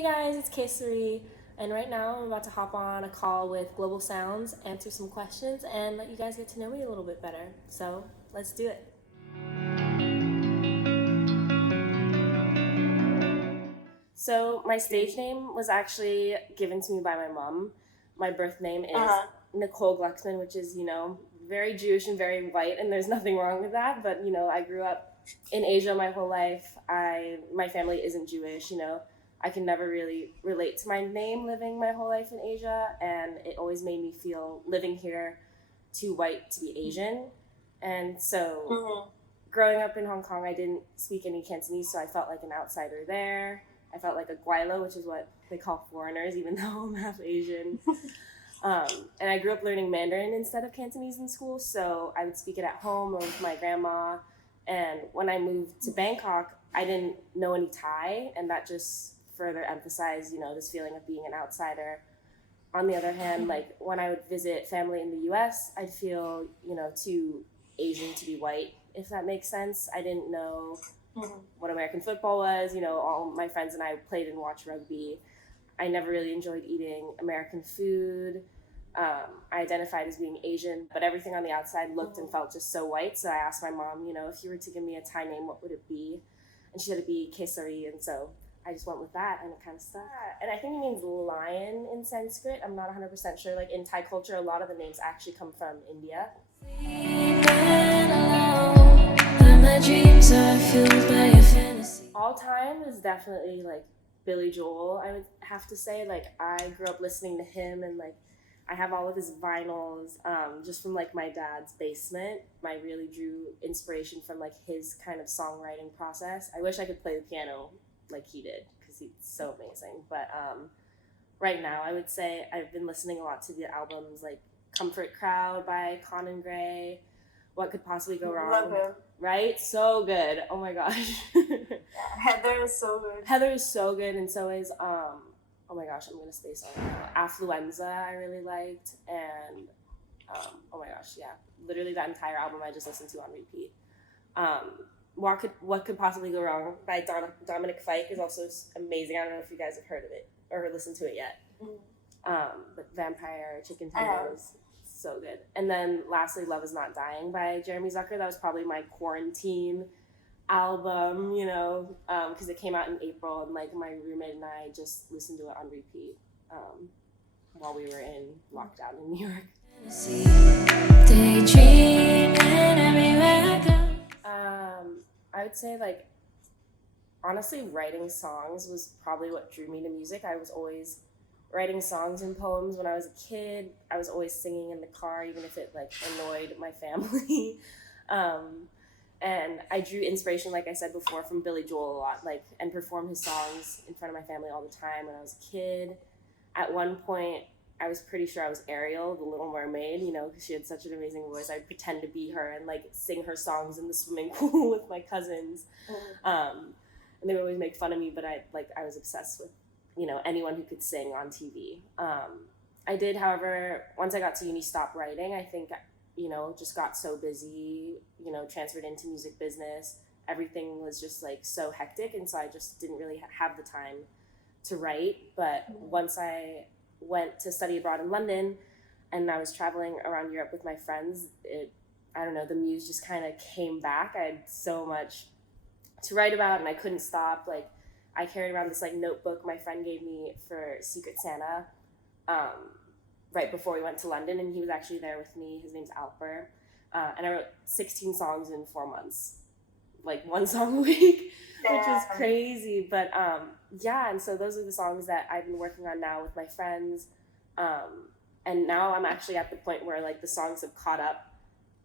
Hey guys, it's Kessari, and right now I'm about to hop on a call with Global Sounds, answer some questions, and let you guys get to know me a little bit better. So let's do it. So my stage name was actually given to me by my mom. My birth name is Nicole Glucksman, which is, very Jewish and very white, and there's nothing wrong with that. But, I grew up in Asia my whole life. My family isn't Jewish, I can never really relate to my name living my whole life in Asia, and it always made me feel living here too white to be Asian. And so growing up in Hong Kong, I didn't speak any Cantonese, so I felt like an outsider there. I felt like a guaylo, which is what they call foreigners, even though I'm half Asian. And I grew up learning Mandarin instead of Cantonese in school, so I would speak it at home or with my grandma. And when I moved to Bangkok, I didn't know any Thai, and that just further emphasized, this feeling of being an outsider. On the other hand, like when I would visit family in the US, I'd feel, too Asian to be white, if that makes sense. I didn't know what American football was. All my friends and I played and watched rugby. I never really enjoyed eating American food. I identified as being Asian, but everything on the outside looked and felt just so white. So I asked my mom, if you were to give me a Thai name, what would it be? And she said it'd be Kessari, and so I just went with that, and it kind of stuck. And I think it means lion in Sanskrit. I'm not 100% sure. Like in Thai culture, a lot of the names actually come from India. All time is definitely like Billy Joel, I would have to say. Like I grew up listening to him, and like I have all of his vinyls just from like my dad's basement. I really drew inspiration from like his kind of songwriting process. I wish I could play the piano like he did, because he's so amazing. But right now I would say I've been listening a lot to the albums like Comfort Crowd by Conan Gray, What Could Possibly Go Wrong. Love him. Right? So good. Oh my gosh. Heather is so good. Heather is so good, and so is oh my gosh, I'm gonna space on it. Affluenza I really liked, and oh my gosh, yeah. Literally that entire album I just listened to on repeat. What Could Possibly Go Wrong by Dominic Fike is also amazing. I don't know if you guys have heard of it or listened to it yet. But Vampire, Chicken Tenders, so good. And then lastly, Love Is Not Dying by Jeremy Zucker. That was probably my quarantine album, because it came out in April, and like my roommate and I just listened to it on repeat while we were in lockdown in New York. I would say like honestly writing songs was probably what drew me to music. I was always writing songs and poems when I was a kid. I was always singing in the car, even if it like annoyed my family. And I drew inspiration, like I said before, from Billy Joel a lot, like, and performed his songs in front of my family all the time when I was a kid. At one point, I was pretty sure I was Ariel, the Little Mermaid, because she had such an amazing voice. I'd pretend to be her and like sing her songs in the swimming pool with my cousins. And they would always make fun of me, but I was obsessed with, anyone who could sing on TV. I did, however, once I got to uni, stop writing. I think, just got so busy, transferred into music business. Everything was just like so hectic, and so I just didn't really have the time to write. But once I went to study abroad in London and I was traveling around Europe with my friends, the muse just kind of came back. I had so much to write about, and I couldn't stop. Like I carried around this like notebook my friend gave me for Secret Santa right before we went to London, and he was actually there with me. His name's Alper. And I wrote 16 songs in 4 months, like one song a week, which is crazy. But and so those are the songs that I've been working on now with my friends. And now I'm actually at the point where like the songs have caught up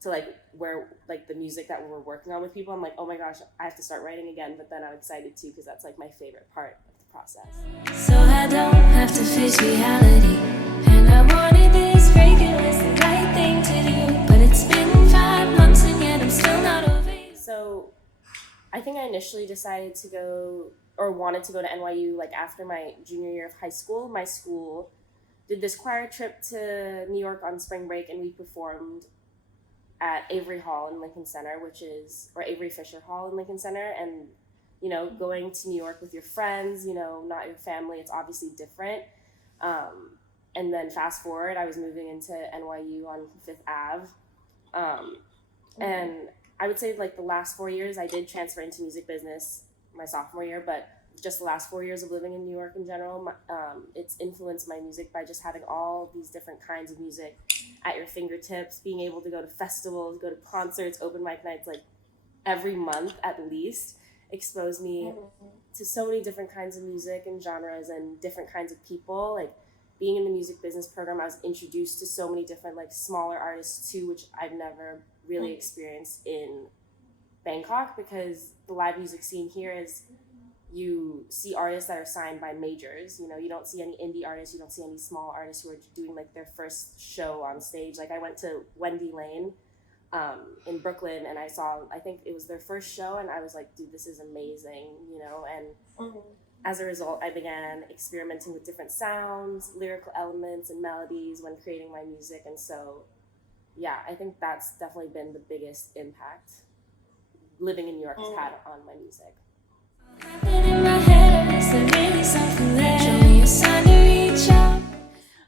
to like where like the music that we're working on with people. I'm like, oh my gosh, I have to start writing again. But then I'm excited too, because that's like my favorite part of the process. So I don't have to face reality, and I wanted this break. It was the right thing to do, but it's been 5 months and yet I'm still not over you. So I think I initially decided to go, or wanted to go to NYU like after my junior year of high school. My school did this choir trip to New York on spring break, and we performed at Avery Hall in Lincoln Center, or Avery Fisher Hall in Lincoln Center, and going to New York with your friends, not your family, it's obviously different. And then fast forward, I was moving into NYU on Fifth Ave. And I would say like the last 4 years, I did transfer into music business my sophomore year, but just the last 4 years of living in New York in general, it's influenced my music by just having all these different kinds of music at your fingertips, being able to go to festivals, go to concerts, open mic nights, like every month at least, exposed me to so many different kinds of music and genres and different kinds of people. Like being in the music business program, I was introduced to so many different like smaller artists too, which I've never really experienced in Bangkok, because the live music scene here is, you see artists that are signed by majors. You don't see any indie artists, you don't see any small artists who are doing like their first show on stage. Like I went to Wendy Lane in Brooklyn, and I think it was their first show, and I was like, dude, this is amazing, and as a result, I began experimenting with different sounds, lyrical elements, and melodies when creating my music. And so, yeah, I think that's definitely been the biggest impact living in New York has had on my music.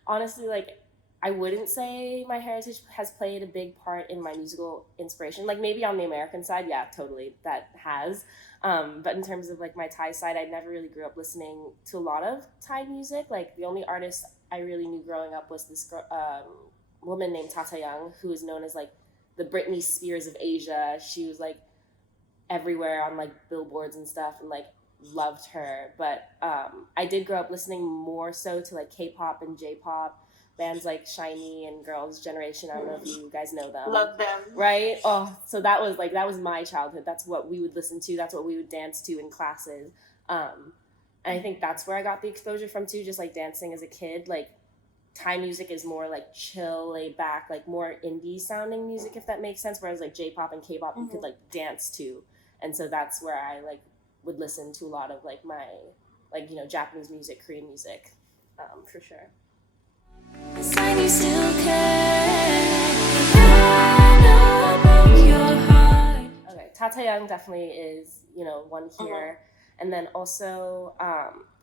Honestly, like, I wouldn't say my heritage has played a big part in my musical inspiration. Like maybe on the American side, yeah, totally, that has. But in terms of like my Thai side, I never really grew up listening to a lot of Thai music. Like the only artist I really knew growing up was this woman named Tata Young, who is known as like the Britney Spears of Asia. She was like everywhere on like billboards and stuff, and like loved her. But I did grow up listening more so to like K-pop and J-pop, bands like SHINee and Girls' Generation. I don't know if you guys know them. Love them. Right? Oh, so that was my childhood. That's what we would listen to. That's what we would dance to in classes. And I think that's where I got the exposure from too, just like dancing as a kid. Like Thai music is more like chill, laid back, like more indie sounding music, if that makes sense. Whereas like J-pop and K-pop, you could like dance to. And so that's where I like would listen to a lot of like my like, Japanese music, Korean music, for sure. Okay, Tata Young definitely is, one here. And then also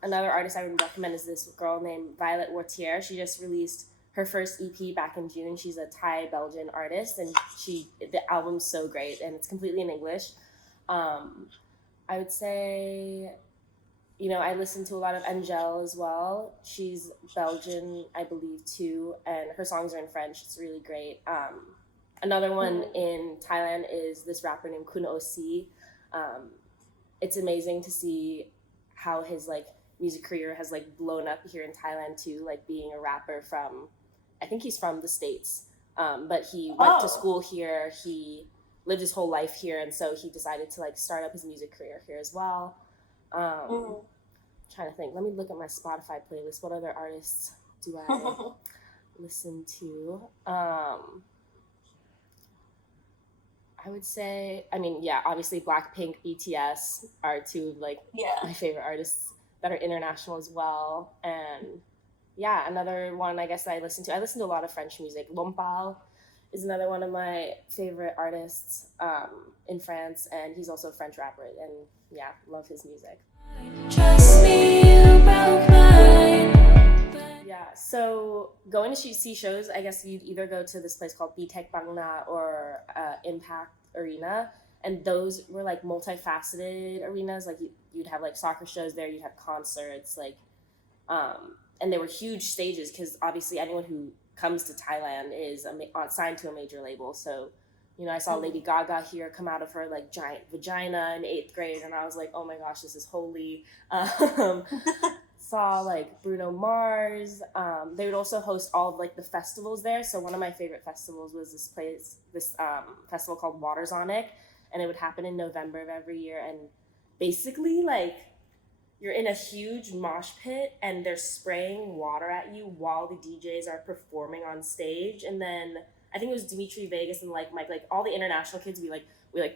another artist I would recommend is this girl named Violet Wartier. She just released her first EP back in June. She's a Thai-Belgian artist, and the album's so great, and it's completely in English. I would say, I listen to a lot of Angèle as well. She's Belgian, I believe, too, and her songs are in French. It's really great. Another one in Thailand is this rapper named Kun O.C. It's amazing to see how his, like, music career has, like, blown up here in Thailand, too, like, being a rapper from, I think he's from the States, but he went to school here. He lived his whole life here, and so he decided to, like, start up his music career here as well. Trying to think. Let me look at my Spotify playlist. What other artists do I listen to? I would say, obviously Blackpink, BTS are two of like my favorite artists that are international as well. And another one I guess I listen to a lot of French music. Lompal is another one of my favorite artists in France, and he's also a French rapper, and love his music. Trust me, you broke mine. Yeah, so going to see shows, I guess you'd either go to this place called BTEC Bangna or Impact Arena, and those were like multifaceted arenas. Like you'd have like soccer shows there, you'd have concerts, like, and they were huge stages because obviously anyone who comes to Thailand is signed to a major label. So, I saw Lady Gaga here come out of her like giant vagina in 8th grade, and I was like, oh my gosh, this is holy. Saw like Bruno Mars. They would also host all of like the festivals there. So one of my favorite festivals was this festival called Watersonic, and it would happen in November of every year. And basically like you're in a huge mosh pit and they're spraying water at you while the DJs are performing on stage. And then I think it was Dimitri Vegas and like Mike, like all the international kids, we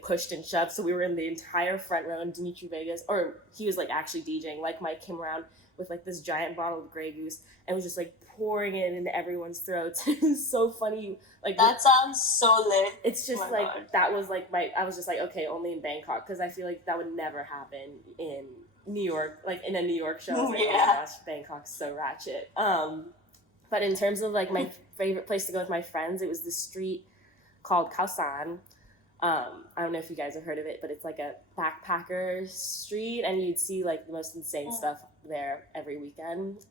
pushed and shoved. So we were in the entire front row, and Dimitri Vegas, or he was like actually DJing, like Mike came around with like this giant bottle of Grey Goose and was just like pouring it into everyone's throats. It was so funny. Like that sounds so lit. It's just that was like I was just like, okay, only in Bangkok, because I feel like that would never happen in New York, like in a New York show. Like, oh my gosh, Bangkok's so ratchet. But in terms of like my favorite place to go with my friends, it was the street called Kessari. I don't know if you guys have heard of it, but it's like a backpacker street, and you'd see like the most insane stuff there every weekend.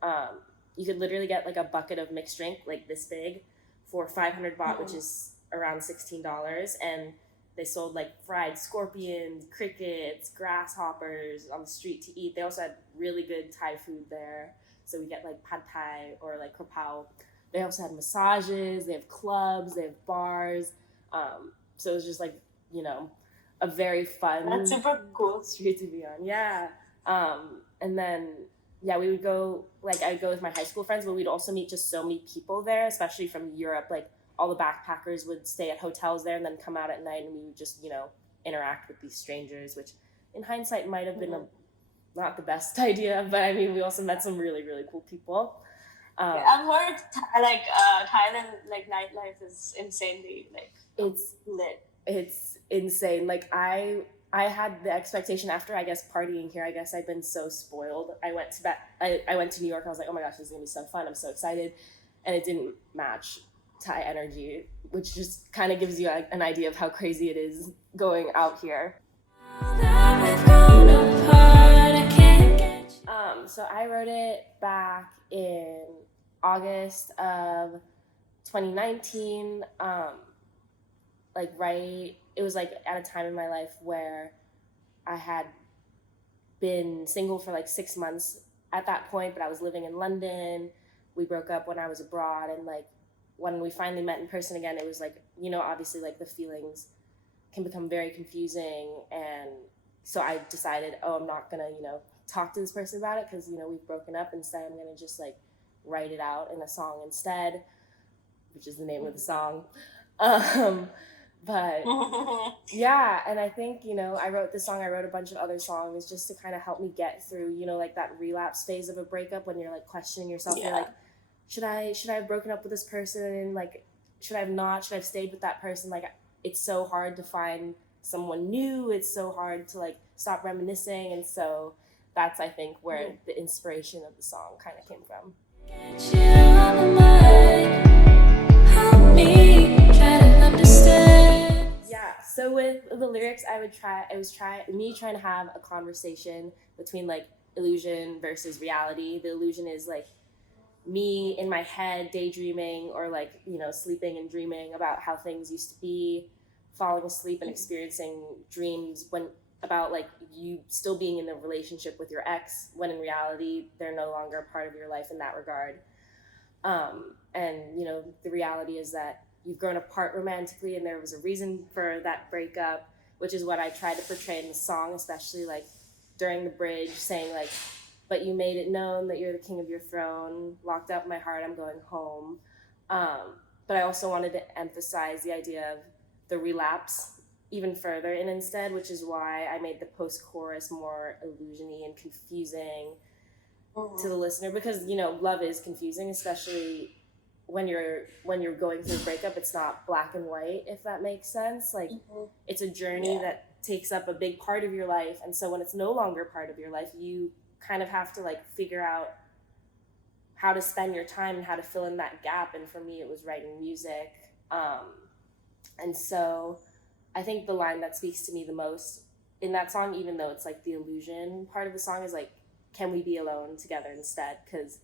You could literally get like a bucket of mixed drink like this big for 500 baht, which is around $16, and they sold like fried scorpions, crickets, grasshoppers on the street to eat. They also had really good Thai food there, so we get like pad thai or like krapao. They also had massages, they have clubs, they have bars. So it was just like, you know, a very fun, that's super cool street to be on. Yeah. And then, yeah, we would go, like I would go with my high school friends, but we'd also meet just so many people there, especially from Europe. Like all the backpackers would stay at hotels there and then come out at night, and we would just, you know, interact with these strangers, which in hindsight might have been not the best idea, but I mean, we also met some really, really cool people. I've heard Thailand, like nightlife is insanely like it's lit. It's insane. Like I had the expectation after, I guess, partying here. I guess I've been so spoiled. I went to New York. I was like, oh my gosh, this is gonna be so fun. I'm so excited, and it didn't match Thai energy, which just kind of gives you an idea of how crazy it is going out here. So I wrote it back in August of 2019. It was like at a time in my life where I had been single for like 6 months at that point, but I was living in London. We broke up when I was abroad, and like when we finally met in person again, it was like, you know, obviously like the feelings can become very confusing, and so I decided, I'm not gonna, you know, talk to this person about it because, you know, we've broken up. Instead, I'm gonna just like write it out in a song instead, which is the name of the song. But yeah, and I think, you know, I wrote this song, I wrote a bunch of other songs just to kind of help me get through, you know, like that relapse phase of a breakup when you're like questioning yourself. You're like, should I have broken up with this person? And like, should I have not? Should I have stayed with that person? Like, it's so hard to find someone new. It's so hard to like stop reminiscing. And so that's, I think, where the inspiration of the song kind of came from. Get you on my mind. Help me try to understand. Yeah, so with the lyrics, it was me trying to have a conversation between like illusion versus reality. The illusion is like me in my head daydreaming or like, you know, sleeping and dreaming about how things used to be, falling asleep and experiencing dreams about like you still being in a relationship with your ex, when in reality they're no longer a part of your life in that regard. And you know, the reality is that you've grown apart romantically, and there was a reason for that breakup, which is what I tried to portray in the song, especially like during the bridge, saying like, but you made it known that you're the king of your throne, locked up my heart, I'm going home. But I also wanted to emphasize the idea of the relapse even further and instead, which is why I made the post-chorus more illusion-y and confusing to the listener, because, you know, love is confusing, especially when you're going through a breakup. It's not black and white, if that makes sense. Like, it's a journey that takes up a big part of your life, and so when it's no longer part of your life, you kind of have to like figure out how to spend your time and how to fill in that gap. And for me, it was writing music. And so I think the line that speaks to me the most in that song, even though it's like the illusion part of the song, is like, can we be alone together instead? Because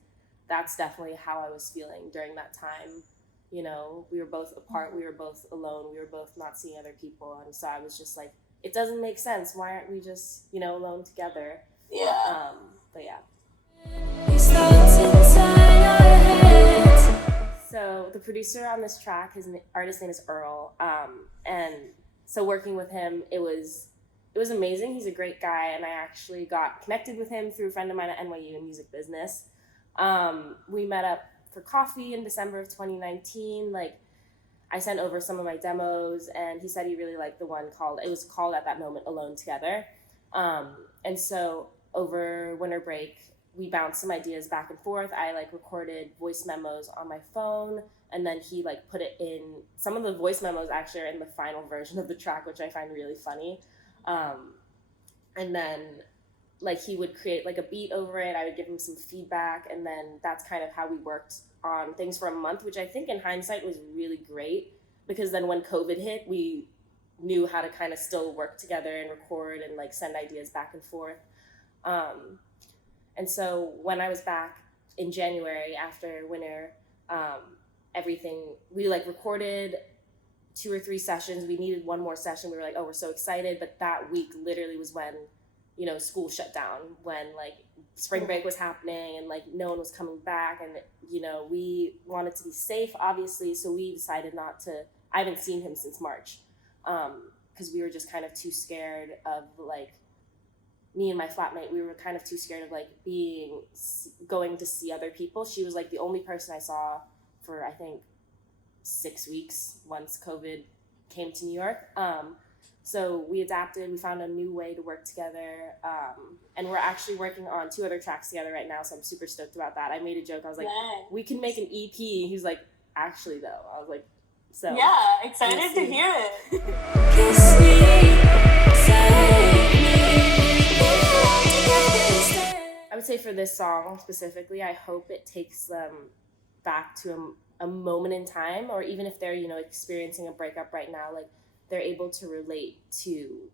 that's definitely how I was feeling during that time. You know, we were both apart, we were both alone, we were both not seeing other people. And so I was just like, it doesn't make sense. Why aren't we just, you know, alone together? Yeah. But yeah. These thoughts inside our heads. So the producer on this track, his artist name is Earl. And so working with him, it was it was amazing. He's a great guy, and I actually got connected with him through a friend of mine at NYU in music business. We met up for coffee in December of 2019. Like, I sent over some of my demos, and he said he really liked the one called at that moment Alone Together. And so over winter break, we bounced some ideas back and forth. I like recorded voice memos on my phone, and then he like put it in. Some of the voice memos actually are in the final version of the track, which I find really funny. And then like he would create like a beat over it. I would give him some feedback, and then that's kind of how we worked on things for a month, which I think in hindsight was really great, because then when COVID hit, we knew how to kind of still work together and record and like send ideas back and forth. And so when I was back in January after winter, we like recorded 2 or 3 sessions. We needed one more session. We were like, oh, we're so excited. But that week literally was when, you know, school shut down, when like spring break was happening and like no one was coming back. And, you know, we wanted to be safe, obviously. So we decided I haven't seen him since March, because we were just kind of too scared of like, me and my flatmate, we were kind of too scared of like going to see other people. She was like the only person I saw for I think 6 weeks once COVID came to New York. So we adapted, we found a new way to work together. And we're actually working on 2 other tracks together right now. So I'm super stoked about that. I made a joke. I was like, we can make an EP. He's like, actually though. I was like, so. Yeah, excited to hear it. Kiss me, I would say for this song specifically, I hope it takes them back to a moment in time, or even if they're, you know, experiencing a breakup right now, like they're able to relate to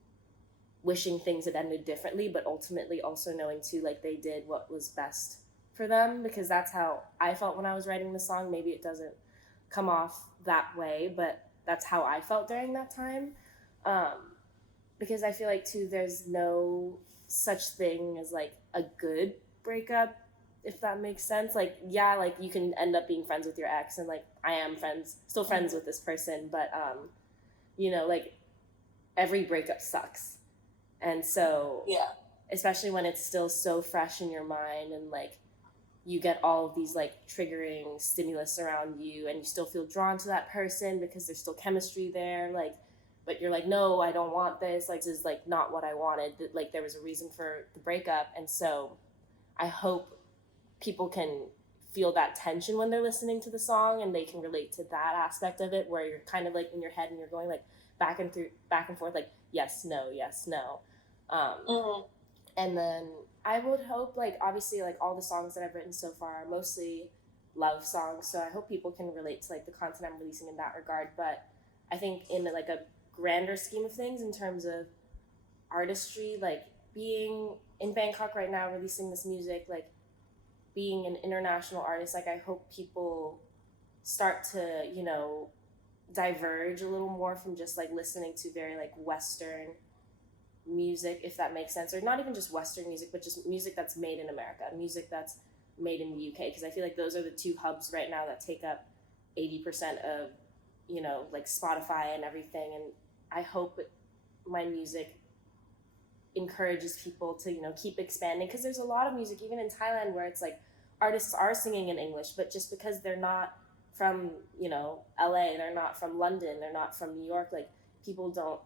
wishing things had ended differently, but ultimately also knowing too, like they did what was best for them, because that's how I felt when I was writing the song. Maybe it doesn't come off that way, but that's how I felt during that time. Because I feel like too, there's no such thing as like a good breakup, if that makes sense. Like, yeah, like you can end up being friends with your ex, and like I am still friends with this person, but you know, like every breakup sucks. And so yeah, especially when it's still so fresh in your mind, and like you get all of these like triggering stimulus around you, and you still feel drawn to that person because there's still chemistry there, like, but you're like, no, I don't want this. Like, this is like not what I wanted. Like, there was a reason for the breakup. And so I hope people can feel that tension when they're listening to the song, and they can relate to that aspect of it, where you're kind of like in your head and you're going like back and forth, like yes, no, yes, no. And then I would hope, like, obviously, like all the songs that I've written so far are mostly love songs. So I hope people can relate to like the content I'm releasing in that regard. But I think in like a grander scheme of things, in terms of artistry, like being in Bangkok right now, releasing this music, like being an international artist, like I hope people start to, you know, diverge a little more from just like listening to very like Western music, if that makes sense, or not even just Western music, but just music that's made in America, music that's made in the UK, because I feel like those are the 2 hubs right now that take up 80% of, you know, like Spotify and everything. And I hope my music encourages people to, you know, keep expanding, because there's a lot of music even in Thailand where it's like artists are singing in English, but just because they're not from, you know, LA, they're not from London, they're not from New York, like people don't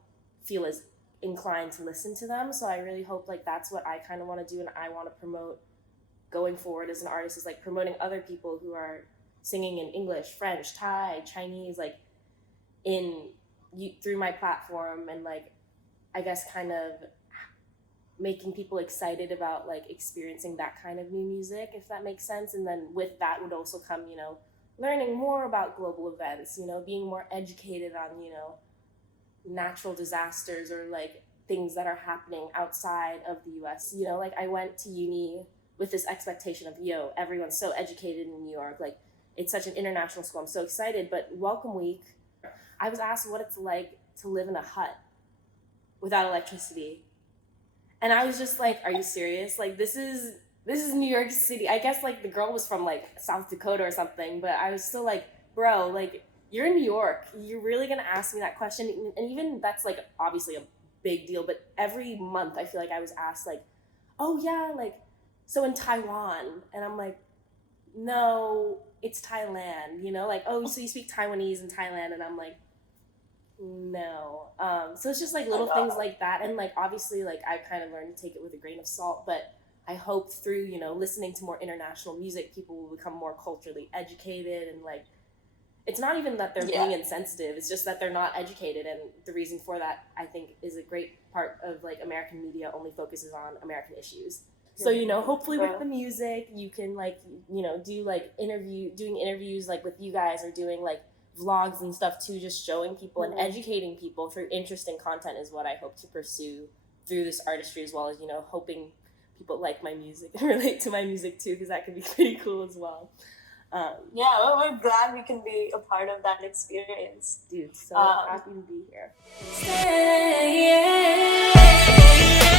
feel as inclined to listen to them. So I really hope like that's what I kind of want to do, and I want to promote going forward as an artist, is like promoting other people who are singing in English, French, Thai, Chinese, like through my platform, and like I guess kind of making people excited about like experiencing that kind of new music, if that makes sense. And then with that would also come, you know, learning more about global events, you know, being more educated on, you know, natural disasters or like things that are happening outside of the US. You know, like I went to uni with this expectation of, yo, everyone's so educated in New York, like it's such an international school, I'm so excited. But welcome week, I was asked what it's like to live in a hut without electricity. And I was just like, are you serious? Like this is New York City. I guess like the girl was from like South Dakota or something, but I was still like, bro, like you're in New York. You're really gonna ask me that question? And even that's like obviously a big deal, but every month I feel like I was asked like, oh yeah, like, so in Taiwan, and I'm like, no, it's Thailand, you know, like, oh, so you speak Taiwanese in Thailand, and I'm like, no. So it's just like little things like that, and like obviously like I kind of learned to take it with a grain of salt, but I hope through, you know, listening to more international music, people will become more culturally educated, and like it's not even that they're being insensitive, it's just that they're not educated, and the reason for that I think is a great part of like American media only focuses on American issues. So, you know, hopefully with the music, you can, like, you know, do, like, doing interviews, like, with you guys, or doing, like, vlogs and stuff, too, just showing people and educating people through interesting content is what I hope to pursue through this artistry, as well as, you know, hoping people like my music and relate to my music, too, because that can be pretty cool as well. Yeah, we're glad we can be a part of that experience. Dude, so happy to be here. Stay, yeah.